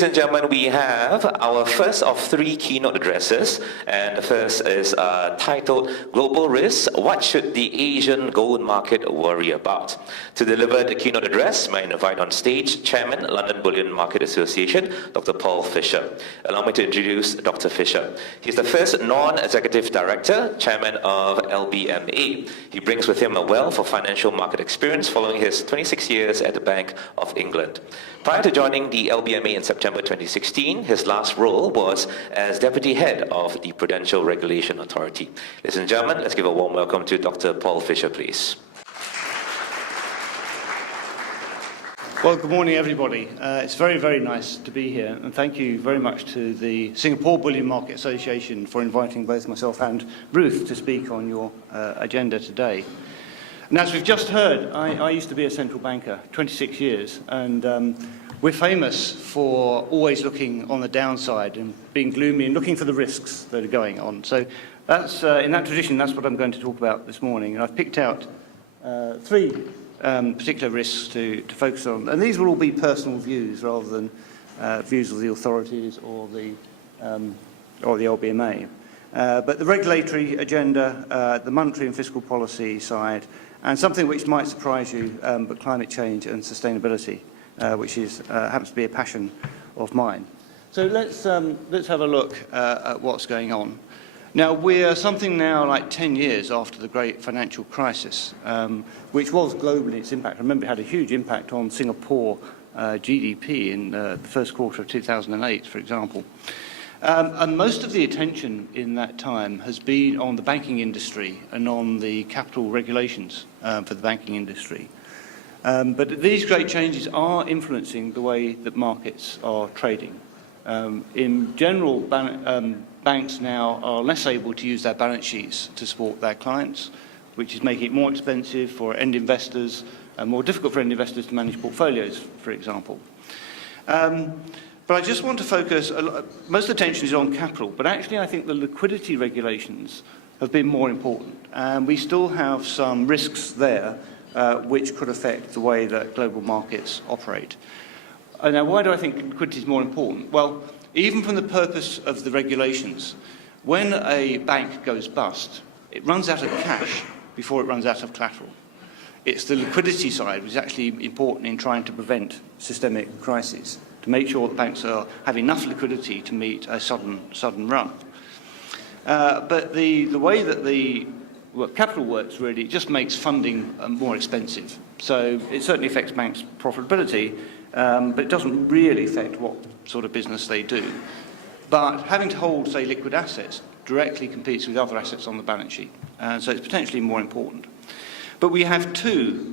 ladies and gentlemen, we have our first of three keynote addresses, and the first is titled Global Risks, What Should the Asian Gold Market Worry About? To deliver the keynote address, may I invite on stage Chairman, London Bullion Market Association, Dr. Paul Fisher. Allow me to introduce Dr. Fisher. He's the first non-executive director, Chairman of LBMA. He brings with him a wealth of financial market experience following his 26 years at the Bank of England. Prior to joining the LBMA in September 2016, his last role was as Deputy Head of the Prudential Regulation Authority. Ladies and gentlemen, let's give a warm welcome to Dr. Paul Fisher, please. Well, good morning, everybody. It's very, very nice to be here, and thank you very much to the Singapore Bullion Market Association for inviting both myself and Ruth to speak on your agenda today. And as we've just heard, I used to be a central banker, 26 years, and we're famous for always looking on the downside and being gloomy and looking for the risks that are going on. So that's, in that tradition, that's what I'm going to talk about this morning. And I've picked out three particular risks to focus on. And these will all be personal views rather than views of the authorities or the LBMA. But the regulatory agenda, the monetary and fiscal policy side, and something which might surprise you, but climate change and sustainability, which happens to be a passion of mine. So let's have a look at what's going on. Now, we're something now like 10 years after the great financial crisis, which was globally its impact. I remember it had a huge impact on Singapore GDP in the first quarter of 2008, for example. And most of the attention in that time has been on the banking industry and on the capital regulations for the banking industry. But these great changes are influencing the way that markets are trading. In general, banks now are less able to use their balance sheets to support their clients, which is making it more expensive for end investors and more difficult for end investors to manage portfolios, for example. But I just want to focus, most attention is on capital, but actually I think the liquidity regulations have been more important. And we still have some risks there which could affect the way that global markets operate. Now, why do I think liquidity is more important? Well, even from the purpose of the regulations, when a bank goes bust, it runs out of cash before it runs out of collateral. It's the liquidity side which is actually important in trying to prevent systemic crises, to make sure that banks have enough liquidity to meet a sudden run. But the way that capital works really just makes funding more expensive. So it certainly affects banks' profitability, but it doesn't really affect what sort of business they do. But having to hold, say, liquid assets directly competes with other assets on the balance sheet, so it's potentially more important. But we have two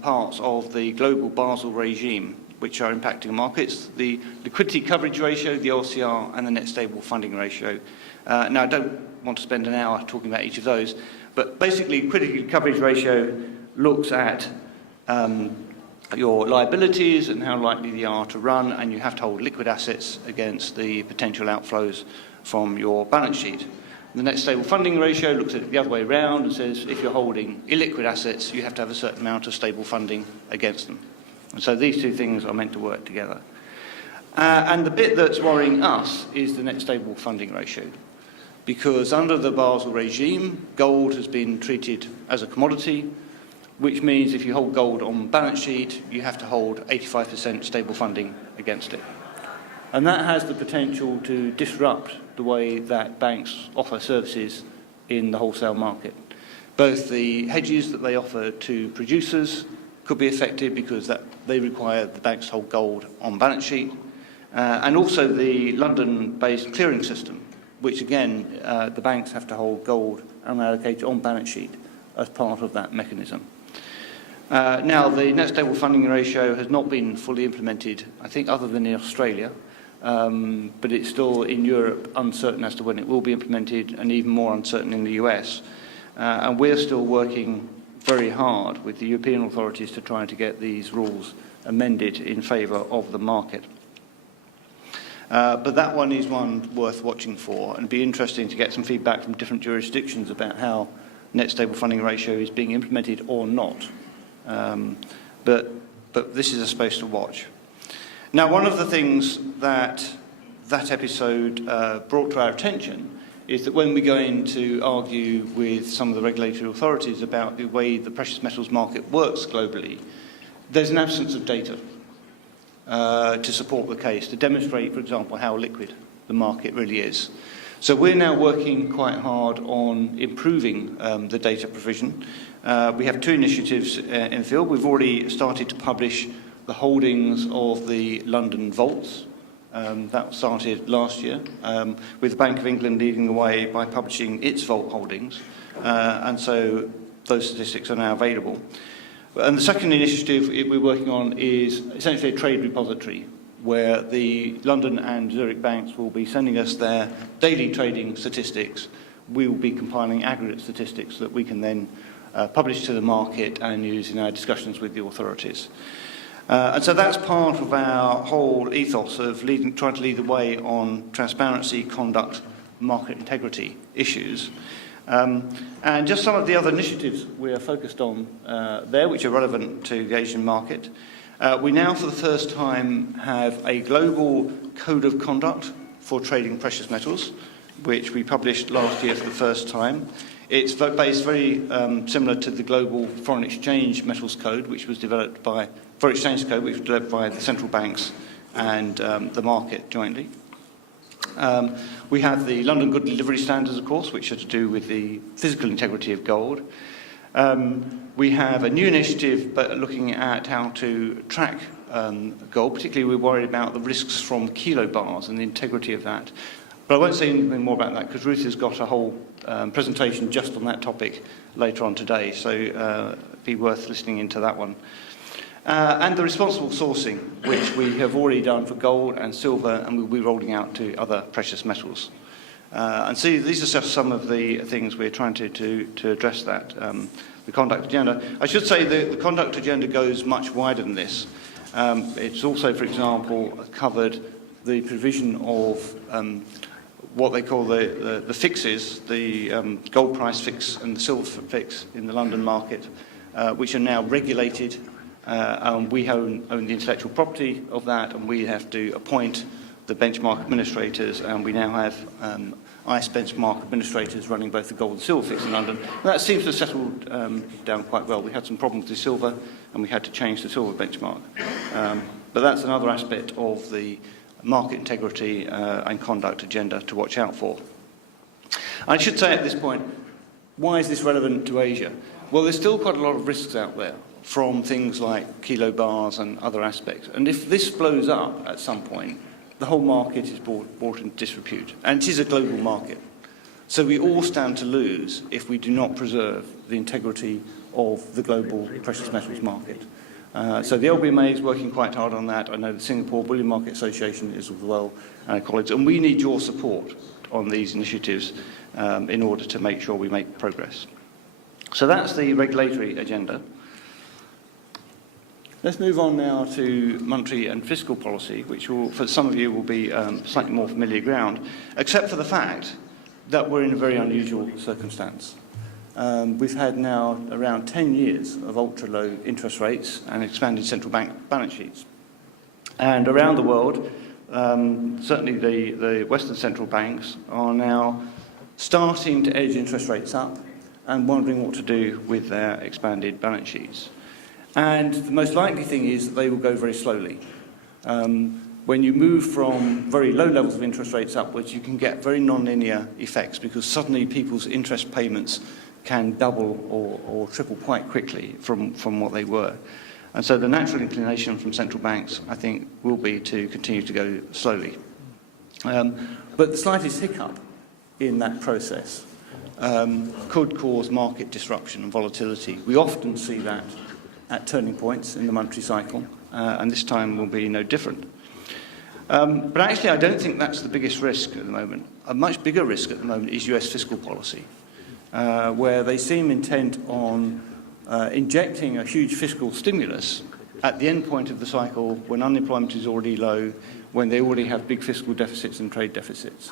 parts of the global Basel regime which are impacting markets: the liquidity coverage ratio, the LCR, and the net stable funding ratio. Now, I don't want to spend an hour talking about each of those, but basically, liquidity coverage ratio looks at your liabilities and how likely they are to run, and you have to hold liquid assets against the potential outflows from your balance sheet. The net stable funding ratio looks at it the other way around and says if you're holding illiquid assets, you have to have a certain amount of stable funding against them. And so these two things are meant to work together. And the bit that's worrying us is the net stable funding ratio, because under the Basel regime, gold has been treated as a commodity, which means if you hold gold on balance sheet, you have to hold 85% stable funding against it. And that has the potential to disrupt the way that banks offer services in the wholesale market. Both the hedges that they offer to producers could be affected because they require the banks to hold gold on balance sheet, and also the London-based clearing system, which again, the banks have to hold gold unallocated on balance sheet as part of that mechanism. Now, the net stable funding ratio has not been fully implemented, I think, other than in Australia, but it's still in Europe uncertain as to when it will be implemented, and even more uncertain in the US. And we're still working very hard with the European authorities to try to get these rules amended in favour of the market. But that one is one worth watching for, and it'd be interesting to get some feedback from different jurisdictions about how net stable funding ratio is being implemented or not. But this is a space to watch. Now, one of the things that episode brought to our attention is that when we go in to argue with some of the regulatory authorities about the way the precious metals market works globally, there's an absence of data to support the case, to demonstrate, for example, how liquid the market really is. So we're now working quite hard on improving the data provision. We have 2 initiatives in the field. We've already started to publish the holdings of the London vaults. That started last year, with the Bank of England leading the way by publishing its vault holdings. And so those statistics are now available. And the second initiative we're working on is essentially a trade repository, where the London and Zurich banks will be sending us their daily trading statistics. We will be compiling aggregate statistics that we can then publish to the market and use in our discussions with the authorities. And so that's part of our whole ethos of trying to lead the way on transparency, conduct, market integrity issues. And just some of the other initiatives we're focused on there, which are relevant to the Asian market. We now, for the first time, have a global code of conduct for trading precious metals, which we published last year for the first time. It's based very similar to the global foreign exchange metals code, which was developed by foreign exchange code, which was developed by the central banks and the market jointly. We have the London Good Delivery Standards, of course, which are to do with the physical integrity of gold. We have a new initiative looking at how to track gold. Particularly, we're worried about the risks from kilo bars and the integrity of that. But I won't say anything more about that because Ruth has got a whole presentation just on that topic later on today, so it'd be worth listening into that one. And the responsible sourcing, which we have already done for gold and silver, and we'll be rolling out to other precious metals. And so these are just some of the things we're trying to address that, the conduct agenda. I should say the conduct agenda goes much wider than this. It's also, for example, covered the provision of what they call the fixes, the gold price fix and the silver fix in the London market, which are now regulated. We own the intellectual property of that, and we have to appoint the benchmark administrators, and we now have ICE benchmark administrators running both the gold and silver fix in London. And that seems to have settled down quite well. We had some problems with silver, and we had to change the silver benchmark. But that's another aspect of the market integrity and conduct agenda to watch out for. I should say at this point, why is this relevant to Asia? Well, there's still quite a lot of risks out there from things like kilo bars and other aspects. And if this blows up at some point, the whole market is brought into disrepute. And it is a global market. So we all stand to lose if we do not preserve the integrity of the global precious metals market. So the LBMA is working quite hard on that. I know the Singapore Bullion Market Association is as well, and our colleagues. And we need your support on these initiatives in order to make sure we make progress. So that's the regulatory agenda. Let's move on now to monetary and fiscal policy, which will, for some of you will be slightly more familiar ground, except for the fact that we're in a very unusual circumstance. We've had now around 10 years of ultra-low interest rates and expanded central bank balance sheets. And around the world, certainly the Western central banks are now starting to edge interest rates up and wondering what to do with their expanded balance sheets. And the most likely thing is that they will go very slowly. When you move from very low levels of interest rates upwards, you can get very non-linear effects because suddenly people's interest payments can double or triple quite quickly from what they were. And so the natural inclination from central banks, I think, will be to continue to go slowly. But the slightest hiccup in that process could cause market disruption and volatility. We often see that at turning points in the monetary cycle, and this time will be no different. But actually, I don't think that's the biggest risk at the moment. A much bigger risk at the moment is US fiscal policy, where they seem intent on injecting a huge fiscal stimulus at the end point of the cycle when unemployment is already low, when they already have big fiscal deficits and trade deficits.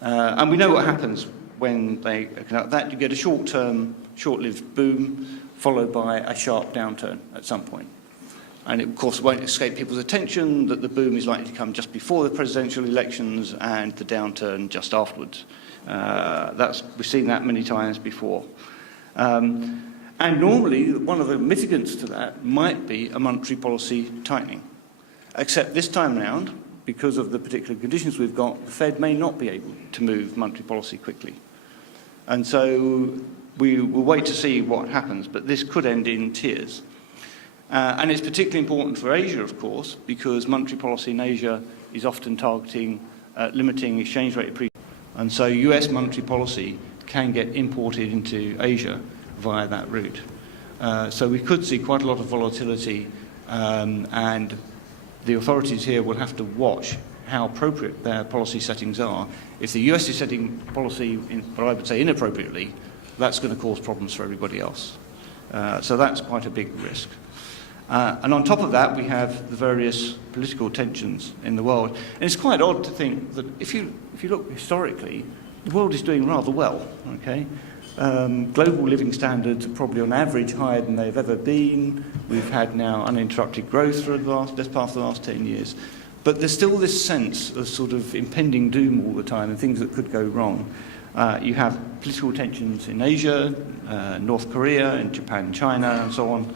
And we know what happens when they conduct that. You get a short-term, short-lived boom, followed by a sharp downturn at some point. And it, of course, won't escape people's attention that the boom is likely to come just before the presidential elections and the downturn just afterwards. We've seen that many times before. And normally, one of the mitigants to that might be a monetary policy tightening. Except this time round, because of the particular conditions we've got, the Fed may not be able to move monetary policy quickly. And so we will wait to see what happens, but this could end in tears. And it's particularly important for Asia, of course, because monetary policy in Asia is often targeting limiting exchange rate appreciation. And so US monetary policy can get imported into Asia via that route. So we could see quite a lot of volatility, and the authorities here will have to watch how appropriate their policy settings are. If the US is setting policy, what I would say inappropriately, that's going to cause problems for everybody else. So that's quite a big risk. And on top of that, we have the various political tensions in the world. And it's quite odd to think that if you look historically, the world is doing rather well, okay? Global living standards are probably on average higher than they've ever been. We've had now uninterrupted growth for the past 10 years. But there's still this sense of sort of impending doom all the time and things that could go wrong. You have political tensions in Asia, North Korea, and Japan, China, and so on.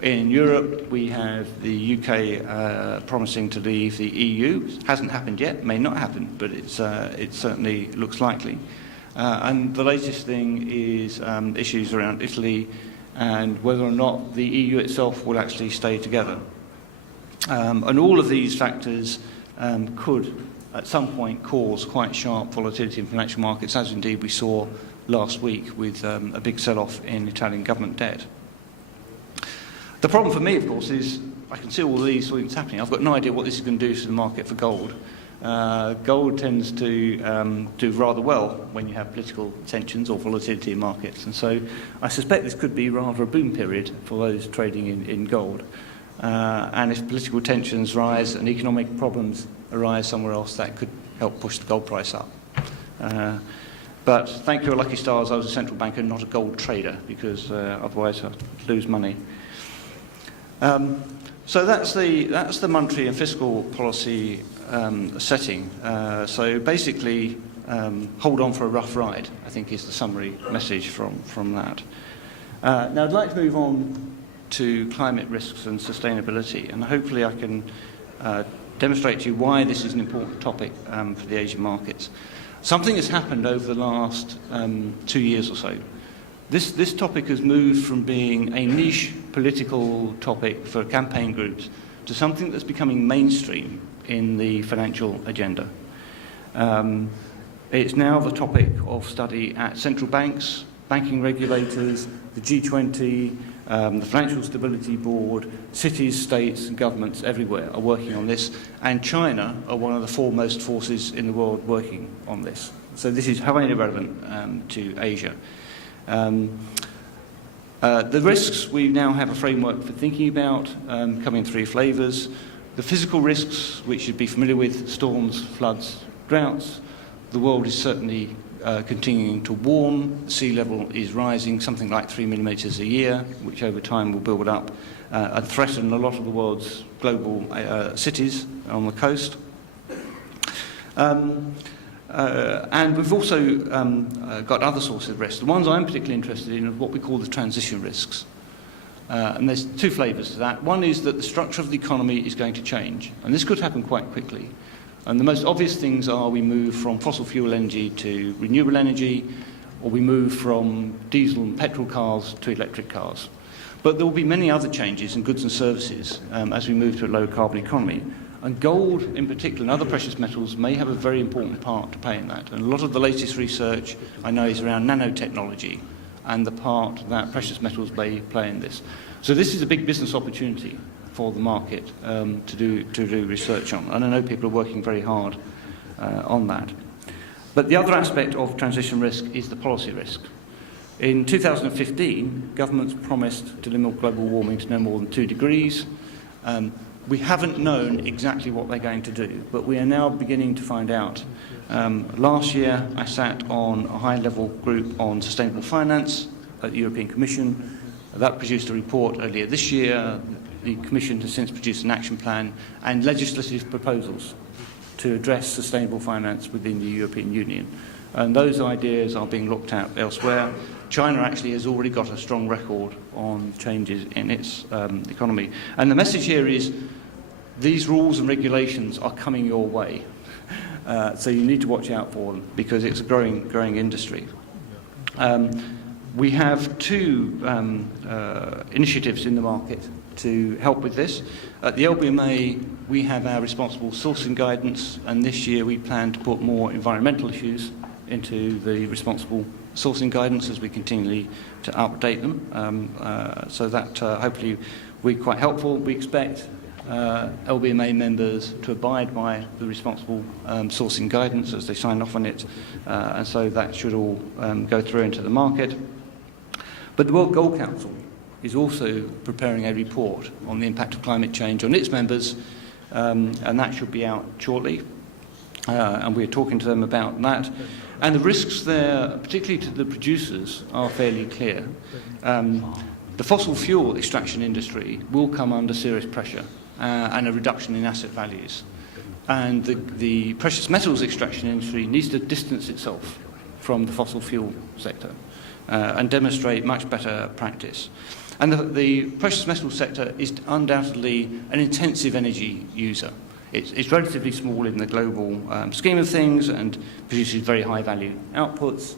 In Europe, we have the UK promising to leave the EU. It hasn't happened yet, may not happen, but it certainly looks likely. And the latest thing is issues around Italy and whether or not the EU itself will actually stay together. And all of these factors could, at some point, cause quite sharp volatility in financial markets, as indeed we saw last week with a big sell-off in Italian government debt. The problem for me, of course, is I can see all these things happening. I've got no idea what this is going to do to the market for gold. Gold tends to do rather well when you have political tensions or volatility in markets. And so I suspect this could be rather a boom period for those trading in gold. And if political tensions rise and economic problems arise somewhere else, that could help push the gold price up. But thank your lucky stars, I was a central banker, not a gold trader, because otherwise I'd lose money. So that's the monetary and fiscal policy setting. So basically, hold on for a rough ride, I think is the summary message from that. Now I'd like to move on to climate risks and sustainability, and hopefully I can demonstrate to you why this is an important topic for the Asian markets. Something has happened over the last 2 years or so. This topic has moved from being a niche political topic for campaign groups to something that's becoming mainstream in the financial agenda. It's now the topic of study at central banks, banking regulators, the G20, the Financial Stability Board, cities, states and governments everywhere are working on this, and China are one of the foremost forces in the world working on this. So this is highly relevant to Asia. The risks, we now have a framework for thinking about, come in three flavours. The physical risks, which you'd be familiar with, storms, floods, droughts. The world is certainly continuing to warm. Sea level is rising something like 3 millimetres a year, which over time will build up and threaten a lot of the world's global cities on the coast. And we've also got other sources of risk. The ones I'm particularly interested in are what we call the transition risks. And there's two flavours to that. One is that the structure of the economy is going to change, and this could happen quite quickly. And the most obvious things are we move from fossil fuel energy to renewable energy, or we move from diesel and petrol cars to electric cars. But there will be many other changes in goods and services as we move to a low carbon economy. And gold, in particular, and other precious metals may have a very important part to play in that. And a lot of the latest research, I know, is around nanotechnology and the part that precious metals may play in this. So this is a big business opportunity for the market to do research on. And I know people are working very hard on that. But the other aspect of transition risk is the policy risk. In 2015, governments promised to limit global warming to no more than 2 degrees. We haven't known exactly what they're going to do, but we are now beginning to find out. Last year, I sat on a high-level group on sustainable finance at the European Commission. That produced a report earlier this year. the Commission has since produced an action plan and legislative proposals to address sustainable finance within the European Union. And those ideas are being looked at elsewhere. China actually has already got a strong record on changes in its economy. And the message here is these rules and regulations are coming your way. So you need to watch out for them because it's a growing industry. We have two initiatives in the market to help with this. At the LBMA, we have our responsible sourcing guidance, and this year we plan to put more environmental issues into the responsible sourcing guidance as we continually to update them. So that hopefully will be quite helpful. We expect LBMA members to abide by the responsible sourcing guidance as they sign off on it, and so that should all go through into the market. But the World Gold Council is also preparing a report on the impact of climate change on its members, and that should be out shortly. And we're talking to them about that. And the risks there, particularly to the producers, are fairly clear. The fossil fuel extraction industry will come under serious pressure and a reduction in asset values. And the precious metals extraction industry needs to distance itself from the fossil fuel sector and demonstrate much better practice. And the precious metals sector is undoubtedly an intensive energy user. It's relatively small in the global scheme of things and produces very high value outputs,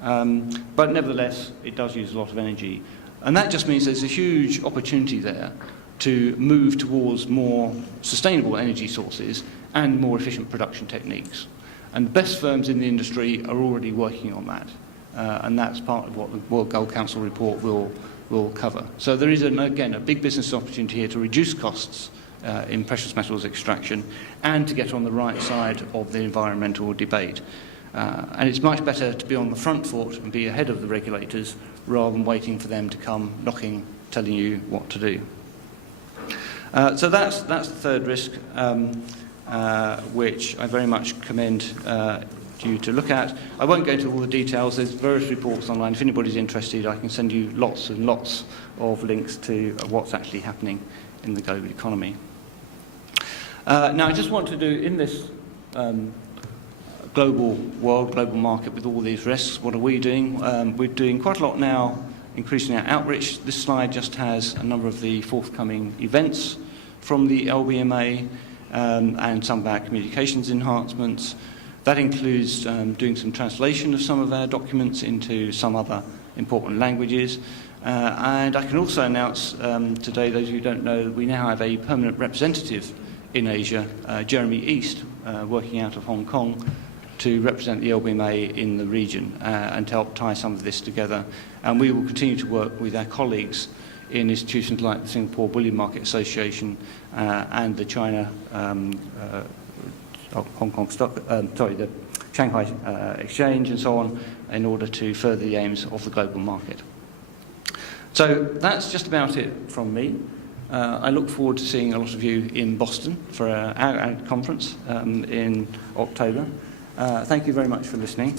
but nevertheless it does use a lot of energy. And that just means there's a huge opportunity there to move towards more sustainable energy sources and more efficient production techniques. And the best firms in the industry are already working on that. And that's part of what the World Gold Council report will cover. So there is, again, a big business opportunity here to reduce costs in precious metals extraction and to get on the right side of the environmental debate. And it's much better to be on the front foot and be ahead of the regulators rather than waiting for them to come knocking, telling you what to do. So that's the third risk, which I very much commend you to look at. I won't go into all the details. There's various reports online. If anybody's interested, I can send you lots and lots of links to what's actually happening in the global economy. Now, I just want to do, in this global world, global market with all these risks, what are we doing? We're doing quite a lot now, increasing our outreach. This slide just has a number of the forthcoming events from the LBMA and some of our communications enhancements. That includes doing some translation of some of our documents into some other important languages. And I can also announce today, those of you who don't know, we now have a permanent representative in Asia, Jeremy East, working out of Hong Kong to represent the LBMA in the region and to help tie some of this together. And we will continue to work with our colleagues in institutions like the Singapore Bullion Market Association and the China Hong Kong stock, the Shanghai Exchange and so on, in order to further the aims of the global market. So that's just about it from me. I look forward to seeing a lot of you in Boston for our conference in October. Thank you very much for listening.